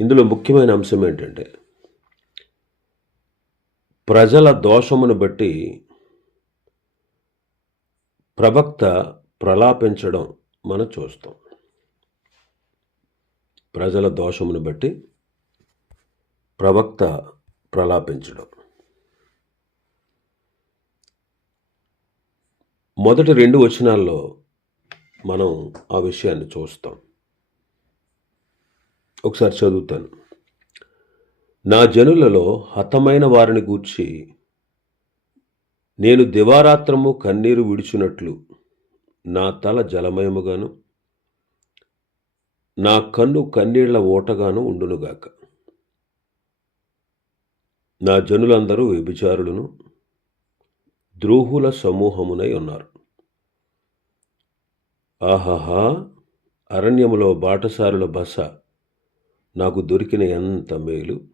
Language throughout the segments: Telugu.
ఇందులో ముఖ్యమైన అంశం ఏంటంటే ప్రజల దోషమును బట్టి ప్రవక్త ప్రలాపించడం మనం చూస్తాం. ప్రజల దోషమును బట్టి ప్రవక్త ప్రలాపించడం. మొదటి రెండు వచనాల్లో మనం ఆ విషయాన్ని చూస్తాం. ఒకసారి చదువుతాను. నా జనులలో హతమైన వారిని గూర్చి నేను దివారాత్రము కన్నీరు విడిచినట్లు నా తల జలమయముగాను నా కన్ను కన్నీళ్ళ ఓటగాను ఉండునుగాక. నా జనులందరూ వ్యభిచారులను ద్రోహుల సమూహమునై ఉన్నారు. ఆహాహా! అరణ్యములో బాటసారుల బస నాకు దొరికిన ఎంత మేలు?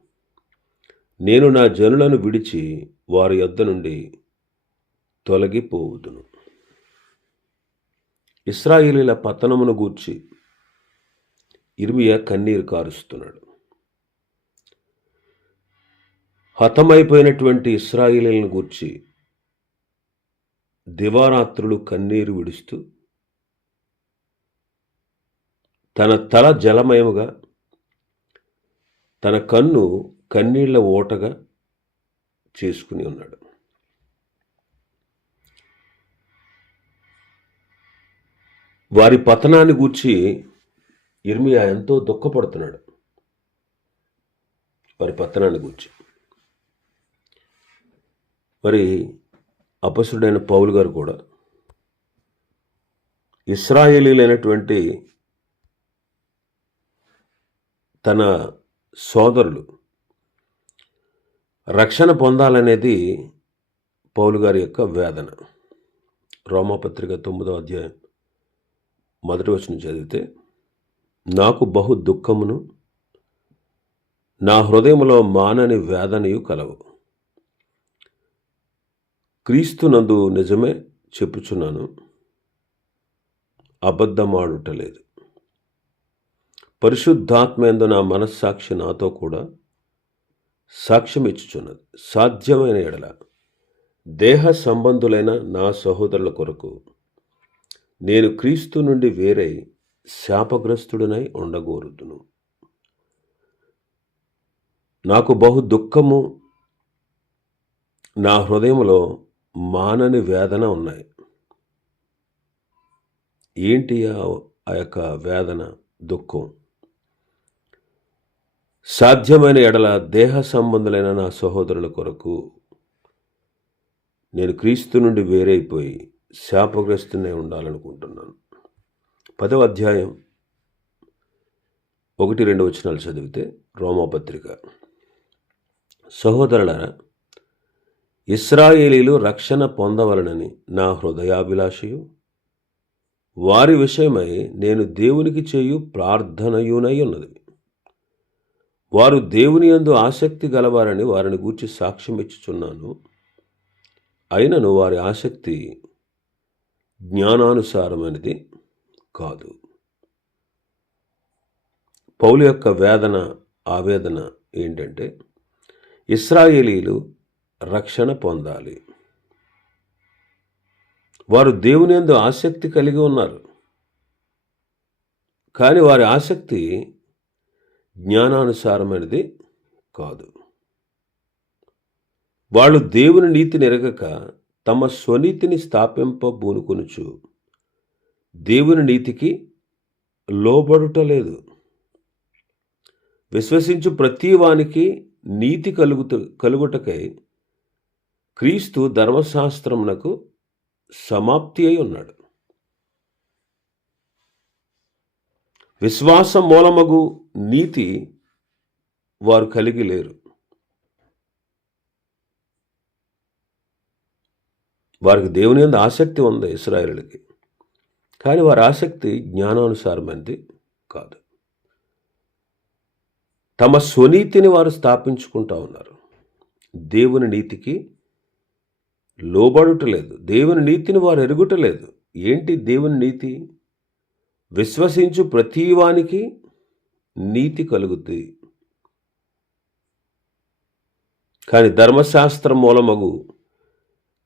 నేను నా జనులను విడిచి వారి యొద్ద నుండి తొలగిపోవుదును. ఇస్రాయిలీల పతనమును గూర్చి ఇర్మియా కన్నీరు కారుస్తున్నాడు. హతమైపోయినటువంటి ఇస్రాయిలీలను గూర్చి దివారాత్రులు కన్నీరు విడుస్తూ తన తల జలమయముగా తన కన్ను కన్నీళ్ళ ఓటగా చేసుకుని ఉన్నాడు. వారి పతనాన్ని గూర్చి ఇర్మియా ఎంతో దుఃఖపడుతున్నాడు. వారి పతనాన్ని గూర్చి. మరి అపసుడైన పౌలు గారు కూడా ఇస్రాయేలీలైనటువంటి తన సోదరులు. రక్షణ పొందాలనేది పౌలు గారి యొక్క వేదన. రోమపత్రిక తొమ్మిదో అధ్యాయం మొదటి వచ్చిన చదివితే నాకు బహు దుఃఖమును నా హృదయములో మానని వేదనయు కలవు. క్రీస్తునందు నిజమే చెప్పుచున్నాను అబద్ధమాడుటలేదు పరిశుద్ధాత్మేందు నా మనస్సాక్షి నాతో కూడా సాక్ష్యం ఇచ్చుచున్నది. సాధ్యమైన ఎడల దేహ సంబంధులైన నా సహోదరుల కొరకు నేను క్రీస్తు నుండి వేరై శాపగ్రస్తుడనై ఉండగోరుదును. నాకు బహు దుఃఖము నా హృదయంలో మానని వేదన ఉన్నాయి. ఏంటి ఆ యొక్క వేదన దుఃఖం? సాధ్యమైన ఎడల దేహ సంబంధులైన నా సహోదరుల కొరకు నేను క్రీస్తు నుండి వేరైపోయి శాపగ్రస్తునే ఉండాలనుకుంటున్నాను. పదవ అధ్యాయం ఒకటి రెండు వచనాలు చదివితే రోమపత్రిక. సహోదరులరా ఇస్రాయేలీలు రక్షణ పొందవలనని నా హృదయాభిలాషయు. వారి విషయమై నేను దేవునికి చేయు ప్రార్థనయునై ఉన్నది. వారు దేవుని యందు ఆసక్తి గలవారని వారిని గూర్చి సాక్ష్యం ఇచ్చుచున్నాను. అయినను వారి ఆసక్తి జ్ఞానానుసారమైనది కాదు. పౌలు యొక్క వేదన ఆవేదన ఏంటంటే ఇస్రాయేలీలు రక్షణ పొందాలి. వారు దేవుని యందు ఆసక్తి కలిగి ఉన్నారు. కానీ వారి ఆసక్తి జ్ఞానానుసారమైనది కాదు. వాళ్ళు దేవుని నీతి నెరగక తమ స్వనీతిని స్థాపింపబూనుకొనుచు దేవుని నీతికి లోబడుటలేదు విశ్వసించు ప్రతివానికి నీతి కలుగుత కలుగుటకై క్రీస్తు ధర్మశాస్త్రమునకు సమాప్తి అయి ఉన్నాడు. విశ్వాస మూలమగు నీతి వారు కలిగి లేరు. వారికి దేవుని మీద ఆసక్తి ఉంది ఇస్రాయేలులకి. కానీ వారి ఆసక్తి జ్ఞానానుసారమైనది కాదు. తమ స్వనీతిని వారు స్థాపించుకుంటా ఉన్నారు. దేవుని నీతికి లోబడుటలేదు దేవుని నీతిని వారు ఎరుగుటలేదు ఏంటి దేవుని నీతి? విశ్వసించు ప్రతివానికి నీతి కలుగుతుంది. కానీ ధర్మశాస్త్రం మూలమగు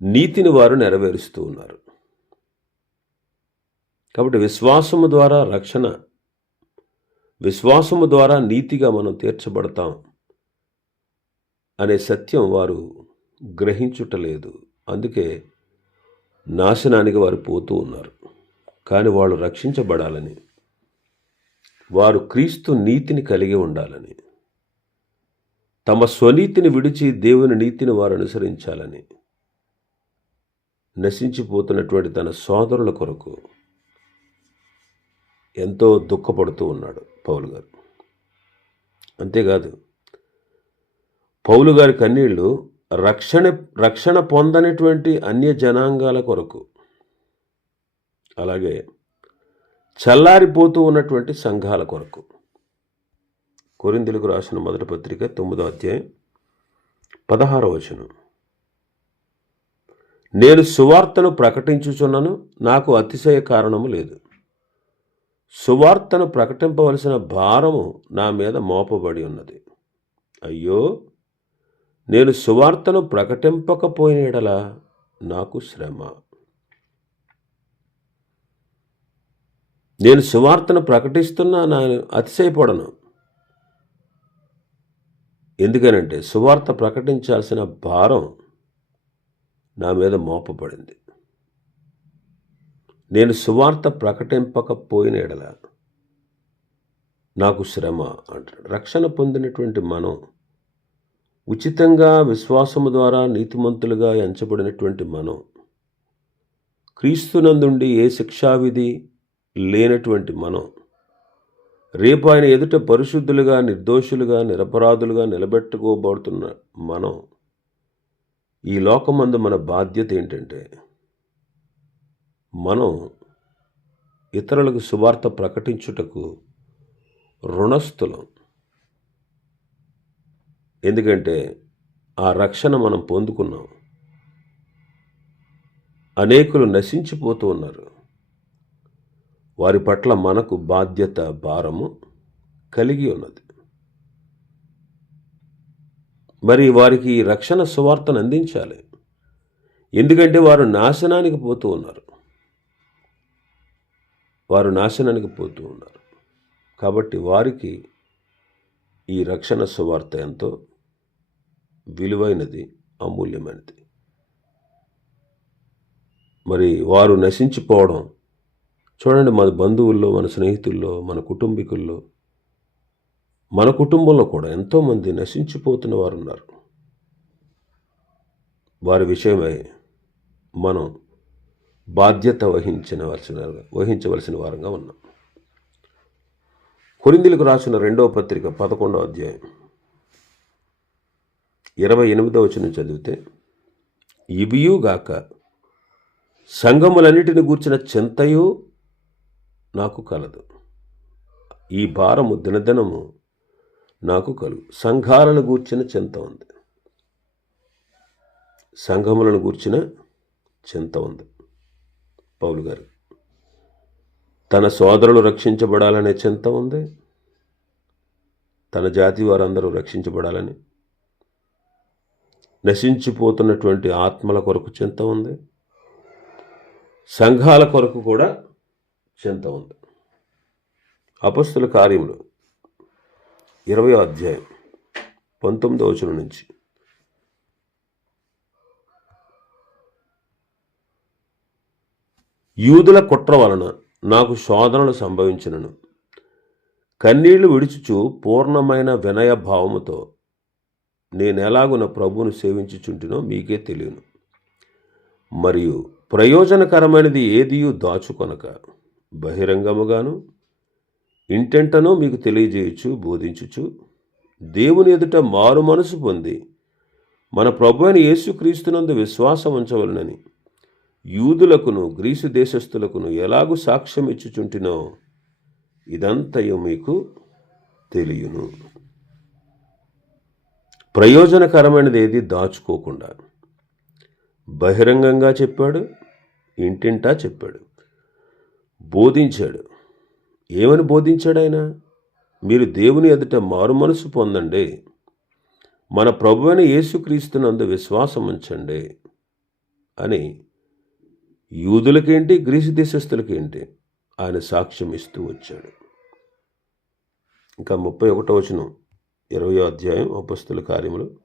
నీతిని వారు నెరవేరుస్తూ ఉన్నారు. కాబట్టి విశ్వాసము ద్వారా రక్షణ విశ్వాసము ద్వారా నీతిగా మనం తీర్చబడతాం అనే సత్యం వారు గ్రహించుటలేదు అందుకే నాశనానికి వారు పోతూ ఉన్నారు. కానీ వాళ్ళు రక్షించబడాలని. వారు క్రీస్తు నీతిని కలిగి ఉండాలని. తమ స్వనీతిని విడిచి దేవుని నీతిని వారు అనుసరించాలని. నశించిపోతున్నటువంటి తన సోదరుల కొరకు ఎంతో దుఃఖపడుతూ ఉన్నాడు పౌలు గారు. అంతేకాదు పౌలు గారి కన్నీళ్ళు రక్షణ రక్షణ పొందనటువంటి అన్య జనాంగాల కొరకు అలాగే చల్లారిపోతూ ఉన్నటువంటి సంఘాల కొరకు. కొరిందులకు రాసిన మొదటి పత్రిక తొమ్మిదో అధ్యాయం పదహారవ వచనం. నేను సువార్తను ప్రకటించుచున్నాను నాకు అతిశయ కారణము లేదు. సువార్తను ప్రకటింపవలసిన భారము నా మీద మోపబడి ఉన్నది. అయ్యో నేను సువార్తను ప్రకటింపకపోయిన నాకు శ్రమ. నేను సువార్తను ప్రకటిస్తున్నా నా అతిశయపడను. ఎందుకనంటే సువార్త ప్రకటించాల్సిన భారం నా మీద మోపబడింది. నేను సువార్త ప్రకటింపకపోయిన ఎడల నాకు శ్రమ అంటాడు రక్షణ పొందినటువంటి మనం ఉచితంగా విశ్వాసము ద్వారా నీతిమంతులుగా ఎంచబడినటువంటి మనం క్రీస్తునందుండి ఏ శిక్షావిధి లేనటువంటి మనం. రేపు ఆయన ఎదుట పరిశుద్ధులుగా నిర్దోషులుగా నిరపరాధులుగా నిలబెట్టుకోబడుతున్న మనం ఈ లోకమందు మన బాధ్యత ఏంటంటే మనం ఇతరులకు సువార్త ప్రకటించుటకు రుణస్థులం. ఎందుకంటే ఆ రక్షణ మనం పొందుకున్నాం. అనేకులు నశించిపోతూ ఉన్నారు. వారి పట్ల మనకు బాధ్యత భారము కలిగి ఉన్నది. మరి వారికి ఈ రక్షణ సువార్తను అందించాలి. ఎందుకంటే వారు నాశనానికి పోతూ ఉన్నారు. వారు నాశనానికి పోతూ ఉన్నారు. కాబట్టి వారికి ఈ రక్షణ సువార్త ఎంతో విలువైనది అమూల్యమైనది. మరి వారు నశించిపోవడం చూడండి మన బంధువుల్లో మన స్నేహితుల్లో మన కుటుంబీకుల్లో. మన కుటుంబంలో కూడా ఎంతోమంది నశించిపోతున్న వారు ఉన్నారు వారి విషయమై మనం బాధ్యత వహించవలసిన వహించవలసిన వారంగా ఉన్నాం. కొరిందులకు రాసిన రెండవ పత్రిక పదకొండవ అధ్యాయం ఇరవై ఎనిమిదవ వచ్చిన చదివితే ఇవియుగాక సంఘములన్నిటిని గూర్చిన చింతయు నాకు కలదు. ఈ భారము దినదినము నాకు కలుగు సంఘాలను గూర్చిన చింత ఉంది. సంఘములను గూర్చిన చింత ఉంది. పౌలు గారు తన సోదరులు రక్షించబడాలనే చింత ఉంది. తన జాతి వారందరూ రక్షించబడాలని. నశించిపోతున్నటువంటి ఆత్మల కొరకు చింత ఉంది. సంఘాల కొరకు కూడా చింత ఉంది. అపస్తుల కార్యములు ఇరవై అధ్యాయం పంతొమ్మిదో వచనం నుంచి. యూదుల కుట్ర వలన నాకు శోధనలు సంభవించినను. కన్నీళ్ళు విడుచుచు పూర్ణమైన వినయ భావముతో నేనెలాగున ప్రభువును సేవించుచుంటినో మీకే తెలియను. మరియు ప్రయోజనకరమైనది ఏదియూ దాచుకొనక బహిరంగముగాను ఇంటెంటనో మీకు తెలియజేయచ్చు బోధించుచు దేవుని ఎదుట మారు మనసు పొంది మన ప్రభు అయిన యేసుక్రీస్తునందు విశ్వాసం ఉంచవలనని యూదులకును గ్రీసు దేశస్థులకును ఎలాగూ సాక్ష్యం ఇచ్చుచుంటినో ఇదంతయు మీకు తెలియను. ప్రయోజనకరమైనది ఏది దాచుకోకుండా బహిరంగంగా చెప్పాడు ఇంటింటా చెప్పాడు. బోధించాడు. ఏమని బోధించాడు ఆయన మీరు దేవుని ఎదుట మారు మనసు పొందండి. మన ప్రభు అయిన యేసుక్రీస్తునందు విశ్వాసం ఉంచండి అని యూదులకేంటి గ్రీసు దేశస్థులకేంటి ఆయన సాక్ష్యం ఇస్తూ వచ్చాడు. ఇంకా ముప్పై ఒకటో వచనం ఇరవయో అధ్యాయం అపస్తుల కార్యములు.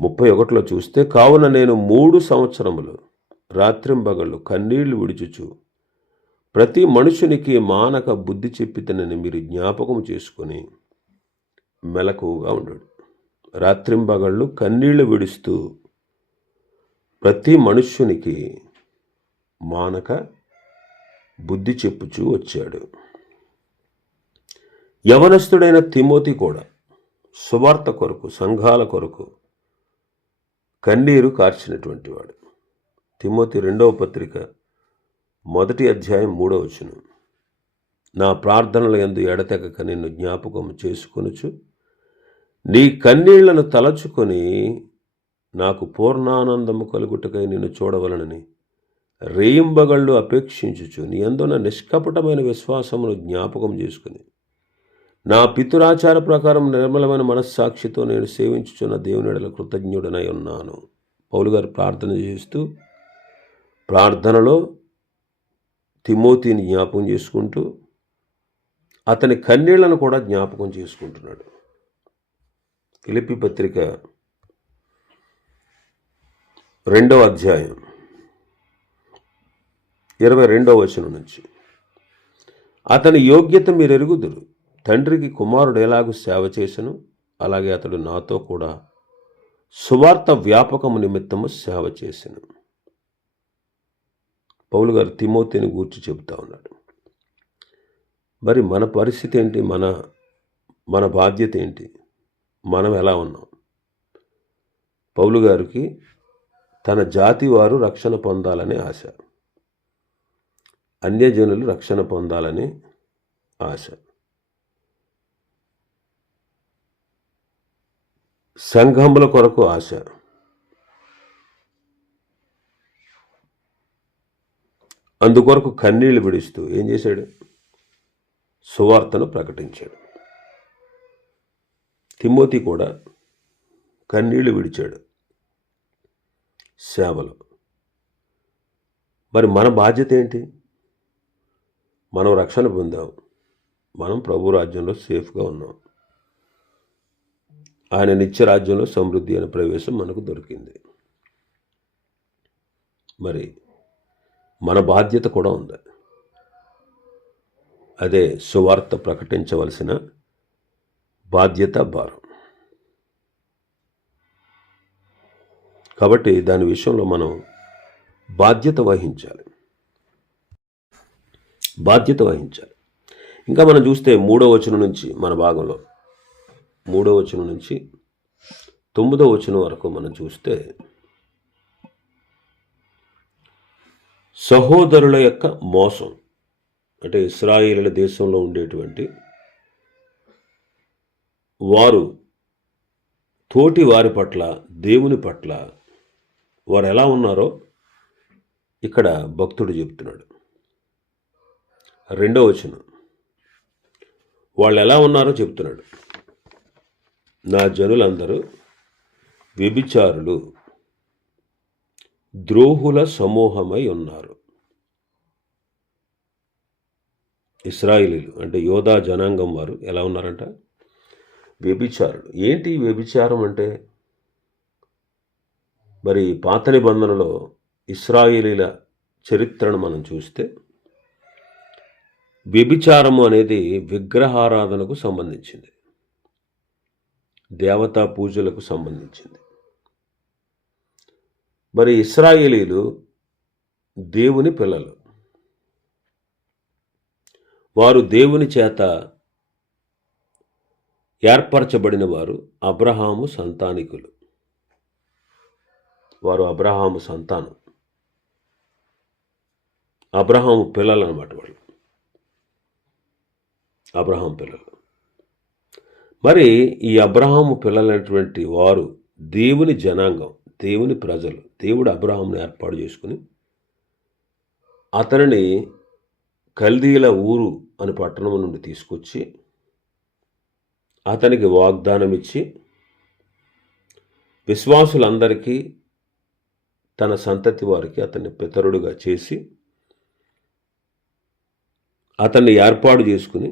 ముప్పై ఒకటిలో చూస్తే కావున నేను మూడు సంవత్సరములు రాత్రింబగళ్ళు కన్నీళ్ళు విడిచుచు ప్రతి మనుషునికి మానక బుద్ధి చెప్పితనని మీరు జ్ఞాపకం చేసుకొని మెలకువగా ఉండడు. రాత్రింబగళ్ళు కన్నీళ్ళు విడుస్తూ ప్రతి మనుష్యునికి మానక బుద్ధి చెప్పుచూ వచ్చాడు. యవనస్తుడైన తిమోతి కూడా సువార్త కొరకు సంఘాల కొరకు కన్నీరు కార్చినటువంటి వాడు. తిమోతి రెండవ పత్రిక మొదటి అధ్యాయం మూడో వచనం. నా ప్రార్థనల ఎందు ఎడతెగక నిన్ను జ్ఞాపకం చేసుకొనుచు నీ కన్నీళ్ళను తలచుకొని నాకు పూర్ణానందము కలుగుటకై నిన్ను చూడవలనని రేయింబగళ్ళు అపేక్షించుచు నీ అందున నిష్కపటమైన విశ్వాసమును జ్ఞాపకం చేసుకుని నా పితురాచార ప్రకారం నిర్మలమైన మనస్సాక్షితో నేను సేవించుచున్న దేవునిడల కృతజ్ఞుడనై ఉన్నాను. పౌలు గారు ప్రార్థన చేస్తూ ప్రార్థనలో తిమోతిని జ్ఞాపకం చేసుకుంటూ అతని కన్నీళ్ళను కూడా జ్ఞాపకం చేసుకుంటున్నాడు. ఫిలిపి పత్రిక రెండవ అధ్యాయం ఇరవై రెండవ వచనం నుంచి. అతని యోగ్యత మీరు ఎరుగుదురు. తండ్రికి కుమారుడు ఎలాగూ సేవ చేసను? అలాగే అతడు నాతో కూడా సువార్త వ్యాపకము నిమిత్తము సేవ చేసెను. పౌలు గారు తిమోతిని గూర్చి చెబుతా ఉన్నాడు. మరి మన పరిస్థితి ఏంటి? మన మన బాధ్యత ఏంటి? మనం ఎలా ఉన్నాం? పౌలు గారికి తన జాతి వారు రక్షణ పొందాలనే ఆశ. అన్యజనులు రక్షణ పొందాలని ఆశ. సంఘముల కొరకు ఆశ. అందుకొరకు కన్నీళ్ళు విడుస్తూ ఏం చేశాడు? సువార్తను ప్రకటించాడు. తిమ్మోతి కూడా కన్నీళ్ళు విడిచాడు. సేవలో. మరి మన బాధ్యత ఏంటి? మనం రక్షణ పొందాం. మనం ప్రభు రాజ్యంలో సేఫ్గా ఉన్నాం. ఆయన నిత్య రాజ్యంలో సమృద్ధి అనే ప్రవేశం మనకు దొరికింది. మరి మన బాధ్యత కూడా ఉంది. అదే సువార్త ప్రకటించవలసిన బాధ్యత భారం. కాబట్టి దాని విషయంలో మనం బాధ్యత వహించాలి. బాధ్యత వహించాలి. ఇంకా మనం చూస్తే మూడో వచనం నుంచి మన భాగంలో మూడో వచనం నుంచి తొమ్మిదో వచనం వరకు మనం చూస్తే సహోదరుల యొక్క మోసం అంటే ఇస్రాయిల దేశంలో ఉండేటువంటి వారు తోటి వారి పట్ల దేవుని పట్ల వారు ఎలా ఉన్నారో ఇక్కడ భక్తుడు చెప్తున్నాడు. రెండో వచనం. వాళ్ళు ఎలా ఉన్నారో చెప్తున్నాడు. నా జనులందరూ వ్యభిచారులు. ద్రోహుల సమూహమై ఉన్నారు. ఇస్రాయిలీలు అంటే యోధా జనాంగం వారు ఎలా ఉన్నారంట? వ్యభిచారులు. ఏంటి వ్యభిచారం అంటే? మరి పాత నిబంధనలో ఇస్రాయిలీల చరిత్రను మనం చూస్తే వ్యభిచారము అనేది విగ్రహారాధనకు సంబంధించింది. దేవతా పూజలకు సంబంధించింది. మరి ఇస్రాయేలీలు దేవుని పిల్లలు. వారు దేవుని చేత ఏర్పరచబడిన వారు అబ్రహాము సంతానికులు. వారు అబ్రహాము సంతానం. అబ్రహాము పిల్లలు అనమాట వాళ్ళు. అబ్రహాం పిల్లలు. మరి ఈ అబ్రహాము పిల్లలైనటువంటి వారు దేవుని జనాంగం. దేవుని ప్రజలు దేవుడు అబ్రహాంను ఏర్పాటు చేసుకుని అతనిని కల్దీల ఊరు అని పట్టణం నుండి తీసుకొచ్చి అతనికి వాగ్దానం ఇచ్చి విశ్వాసులందరికీ తన సంతతి వారికి అతన్ని పితరుడుగా చేసి అతన్ని ఏర్పాటు చేసుకుని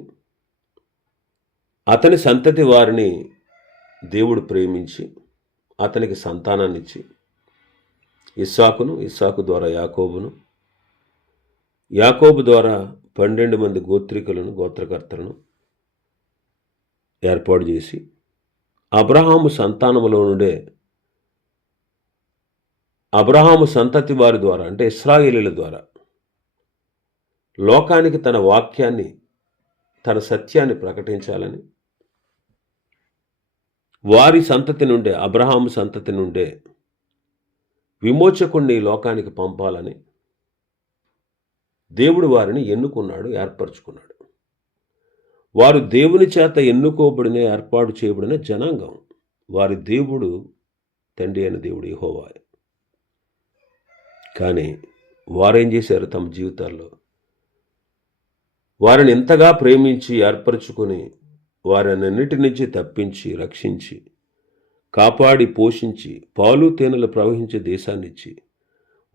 అతని సంతతి వారిని దేవుడు ప్రేమించి అతనికి సంతానాన్నిచ్చి ఇస్సాకును ఇస్సాకు ద్వారా యాకోబును యాకోబు ద్వారా పన్నెండు మంది గోత్రికులను గోత్రకర్తలను ఏర్పాటు చేసి అబ్రహాము సంతానములో నుండే అబ్రహాము సంతతి వారి ద్వారా అంటే ఇస్రాయేలీల ద్వారా లోకానికి తన వాక్యాన్ని తన సత్యాన్ని ప్రకటించాలని వారి సంతతి నుండే అబ్రహాము సంతతి నుండే విమోచకుణ్ణి లోకానికి పంపాలని దేవుడు వారిని ఎన్నుకున్నాడు ఏర్పరచుకున్నాడు. వారు దేవుని చేత ఎన్నుకోబడిన ఏర్పాటు చేయబడిన జనాంగం. వారి దేవుడు తండ్రి అయిన దేవుడు యెహోవా. కానీ వారేం చేశారు తమ జీవితాల్లో? వారిని ఎంతగా ప్రేమించి ఏర్పరచుకొని వారినన్నిటి నుంచి తప్పించి రక్షించి కాపాడి పోషించి పాలు తేనెలు ప్రవహించే దేశాన్నిచ్చి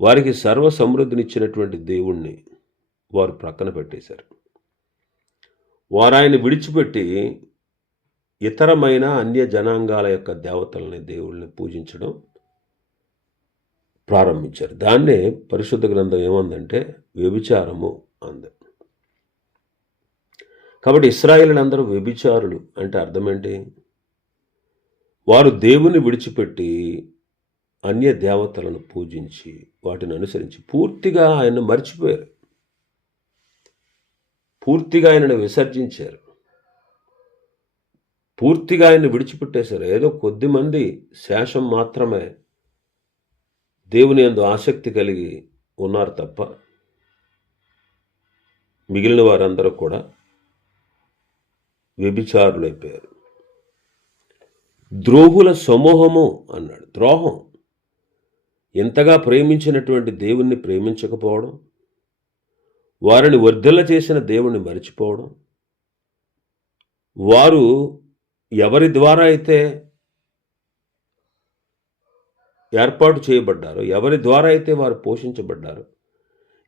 వారికి సర్వ సమృద్ధినిచ్చినటువంటి దేవుణ్ణి వారు ప్రక్కన పెట్టేశారు. వారు ఆయన విడిచిపెట్టి ఇతరమైన అన్య జనాంగాల యొక్క దేవతల్ని దేవుళ్ళని పూజించడం ప్రారంభించారు. దాన్నే పరిశుద్ధ గ్రంథం ఏమందంటే వ్యభిచారము అంది. కాబట్టి ఇస్రాయేలీలందరూ వ్యభిచారులు అంటే అర్థం ఏంటి వారు దేవుని విడిచిపెట్టి అన్య దేవతలను పూజించి వాటిని అనుసరించి పూర్తిగా ఆయన మర్చిపోయారు. పూర్తిగా ఆయనను విసర్జించారు. పూర్తిగా ఆయన విడిచిపెట్టేశారు. ఏదో కొద్ది మంది శేషం మాత్రమే దేవుని అందు ఆసక్తి కలిగి ఉన్నారు తప్ప మిగిలిన వారందరూ కూడా వ్యభిచారులైపోయారు. ద్రోహుల సమూహము అన్నాడు. ద్రోహం. ఎంతగా ప్రేమించినటువంటి దేవుణ్ణి ప్రేమించకపోవడం వారిని వర్ధల చేసిన దేవుణ్ణి మరిచిపోవడం వారు ఎవరి ద్వారా అయితే ఏర్పాటు చేయబడ్డారో ఎవరి ద్వారా అయితే వారు పోషించబడ్డారో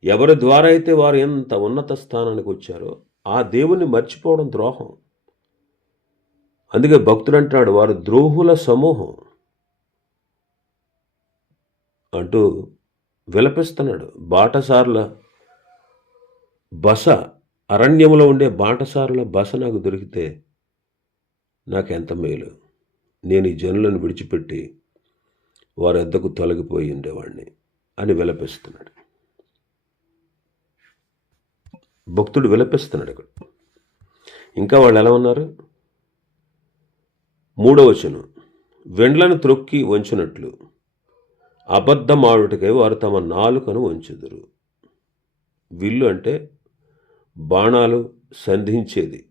ఎవరి ద్వారా అయితే వారు ఎంత ఉన్నత స్థానానికి వచ్చారో ఆ దేవుణ్ణి మర్చిపోవడం ద్రోహం. అందుకే భక్తుడు అంటాడు వారు ద్రోహుల సమూహం అంటూ విలపిస్తున్నాడు. బాటసారుల బస అరణ్యంలో ఉండే బాటసారుల బస నాకు దొరికితే నాకెంత మేలు. నేను ఈ జనులను విడిచిపెట్టి వారి ఎద్దకు తొలగిపోయి ఉండేవాడిని అని విలపిస్తున్నాడు. భక్తుడు విలపిస్తున్నాడు ఇక్కడ. ఇంకా వాళ్ళు ఎలా ఉన్నారు? మూడవచనం వెండ్లను త్రొక్కి వంచినట్లు. అబద్ధమాడుటకై వారు తమ నాలుకను వంచుదురు. విల్లు అంటే బాణాలు సంధించేది.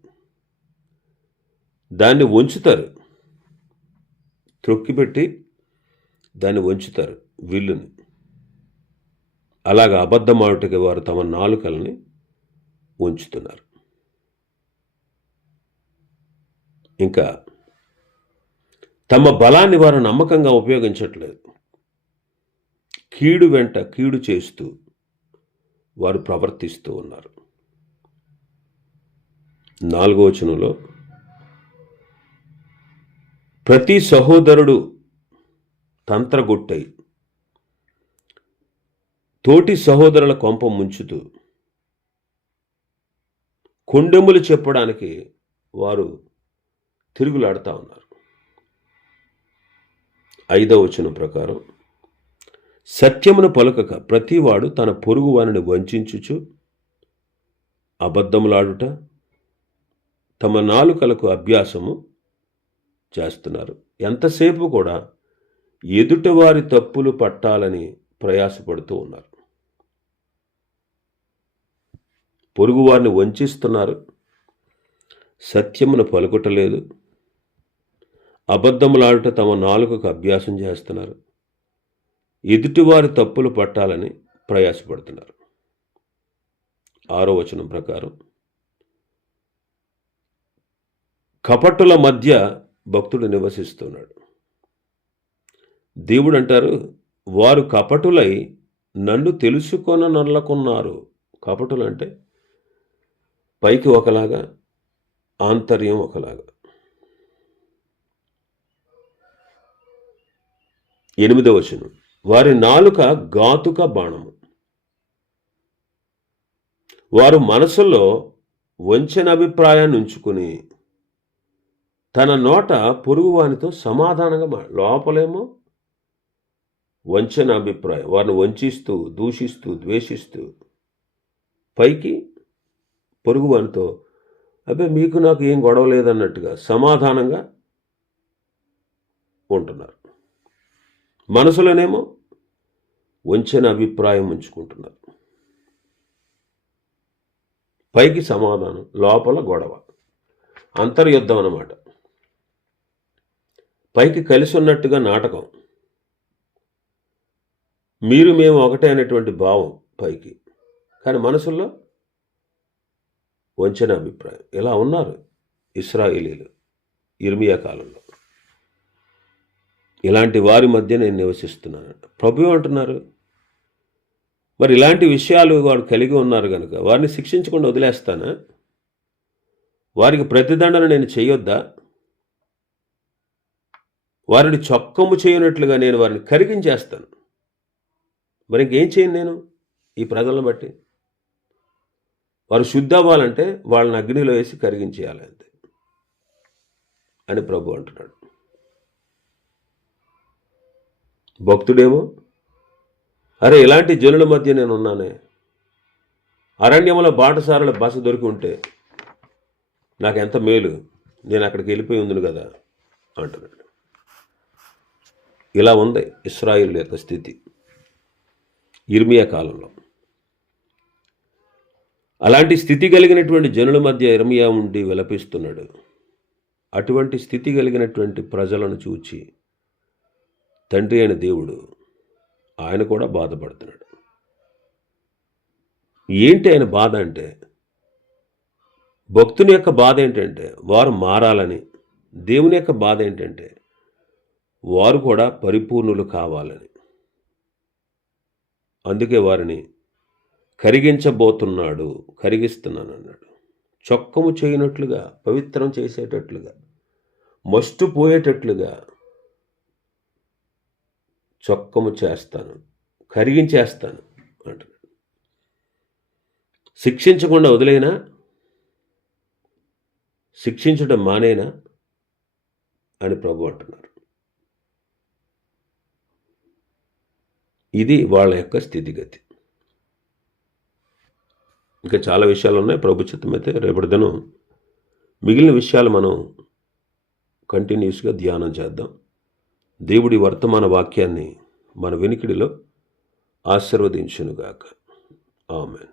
దాన్ని వంచుతారు. త్రొక్కిపెట్టి దాన్ని వంచుతారు విల్లుని. అలాగ అబద్ధమాడుటకి వారు తమ నాలుకల్ని ఉంచుతున్నారు ఇంకా తమ బలాన్ని వారు నమ్మకంగా ఉపయోగించట్లేదు. కీడు వెంట కీడు చేస్తూ వారు ప్రవర్తిస్తూ ఉన్నారు. నాలుగో వచనంలో ప్రతి సహోదరుడు తంత్రగొట్టై తోటి సహోదరుల కొంప ముంచుతూ కొండెములు చెప్పడానికి వారు తిరుగులాడుతూ ఉన్నారు. ఐదవ వచనం ప్రకారం సత్యమును పలుకక ప్రతివాడు తన పొరుగు వారిని వంచుచు అబద్ధములాడుట తమ నాలుకలకు అభ్యాసము చేస్తున్నారు. ఎంతసేపు కూడా ఎదుటివారి తప్పులు పట్టాలని ప్రయాసపడుతూ ఉన్నారు. పొరుగువారిని వంచిస్తున్నారు. సత్యమును పలుకుటలేదు. అబద్ధములాడుట తమ నాలుకకు అభ్యాసం చేస్తున్నారు. ఎదుటివారి తప్పులు పట్టాలని ప్రయాసపడుతున్నారు. ఆరో వచనం ప్రకారం కపటుల మధ్య భక్తుడు నివసిస్తున్నాడు. దేవుడు అంటారు వారు కపటులై నన్ను తెలుసుకొన నల్లకున్నారు. కపటులు అంటే పైకి ఒకలాగా ఆంతర్యం ఒకలాగా. ఎనిమిదవ వచనం. వారి నాలుక ఘాతుక బాణము. వారు మనసులో వంచన అభిప్రాయాన్ని ఉంచుకుని తన నోట పొరుగువానితో సమాధానంగా లోపలేమో వంచన అభిప్రాయం వారిని వంచిస్తూ దూషిస్తూ ద్వేషిస్తూ పైకి పొరుగువానితో అబ్బే మీకు నాకు ఏం గొడవ లేదన్నట్టుగా సమాధానంగా ఉంటున్నారు. మనసులోనేమో వంచన అభిప్రాయం ఉంచుకుంటున్నారు. పైకి సమాధానం లోపల గొడవ. అంతర్యుద్ధం అన్నమాట. పైకి కలిసి ఉన్నట్టుగా నాటకం. మీరు మేము ఒకటే అనేటువంటి భావం పైకి. కానీ మనసుల్లో వంచన అభిప్రాయం. ఇలా ఉన్నారు ఇస్రాయేలీలు ఇర్మియా కాలంలో. ఇలాంటి వారి మధ్య నేను నివసిస్తున్నాను ప్రభు అంటున్నారు మరి ఇలాంటి విషయాలు వాడు కలిగి ఉన్నారు కనుక వారిని శిక్షించకుండా వదిలేస్తానా? వారికి ప్రతిదండన నేను చేయొద్దా? వారిని చొక్కము చేయనట్లుగా నేను వారిని కరిగించేస్తాను. మరి ఇంకేం చేయను నేను ఈ ప్రజలను బట్టి? వారు శుద్ధ అవ్వాలంటే వాళ్ళని అగ్నిలో వేసి కరిగించేయాలి అంతే అని ప్రభు అంటున్నాడు. భక్తుడేమో? అరే ఇలాంటి జనుల మధ్య నేను ఉన్నానే అరణ్యంలో బాటసారుల బస దొరికి ఉంటే నాకు ఎంత మేలు? నేను అక్కడికి వెళ్ళిపోయి ఉంది కదా అంటున్నాడు. ఇలా ఉంది ఇస్రాయిల్ యొక్క స్థితి. ఇర్మియా కాలంలో. అలాంటి స్థితి కలిగినటువంటి జనుల మధ్య ఇర్మియా ఉండి విలపిస్తున్నాడు. అటువంటి స్థితి కలిగినటువంటి ప్రజలను చూచి తండ్రి అయిన దేవుడు ఆయన కూడా బాధపడుతున్నాడు. ఏంటి ఆయన బాధ అంటే? భక్తుని యొక్క బాధ ఏంటంటే వారు మారాలని. దేవుని యొక్క బాధ ఏంటంటే వారు కూడా పరిపూర్ణులు కావాలని. అందుకే వారిని కరిగించబోతున్నాడు కరిగిస్తున్నాను అన్నాడు. చొక్కము చేయనట్లుగా పవిత్రం చేసేటట్లుగా మస్టు పోయేటట్లుగా చొక్కము చేస్తాను కరిగించేస్తాను అంటున్నాడు. శిక్షించకుండా వదిలేనా? శిక్షించడం మానేనా? అని ప్రభు అంటున్నారు. ఇది వాళ్ళ యొక్క స్థితిగతి. ఇంకా చాలా విషయాలు ఉన్నాయి. ప్రభు చిత్తం అయితే రేపటి మిగిలిన విషయాలు మనం కంటిన్యూస్గా ధ్యానం చేద్దాం. దేవుడి వర్తమాన వాక్యాన్ని మన వెనికిడిలో ఆశీర్వదించునుగాక. ఆమెన్.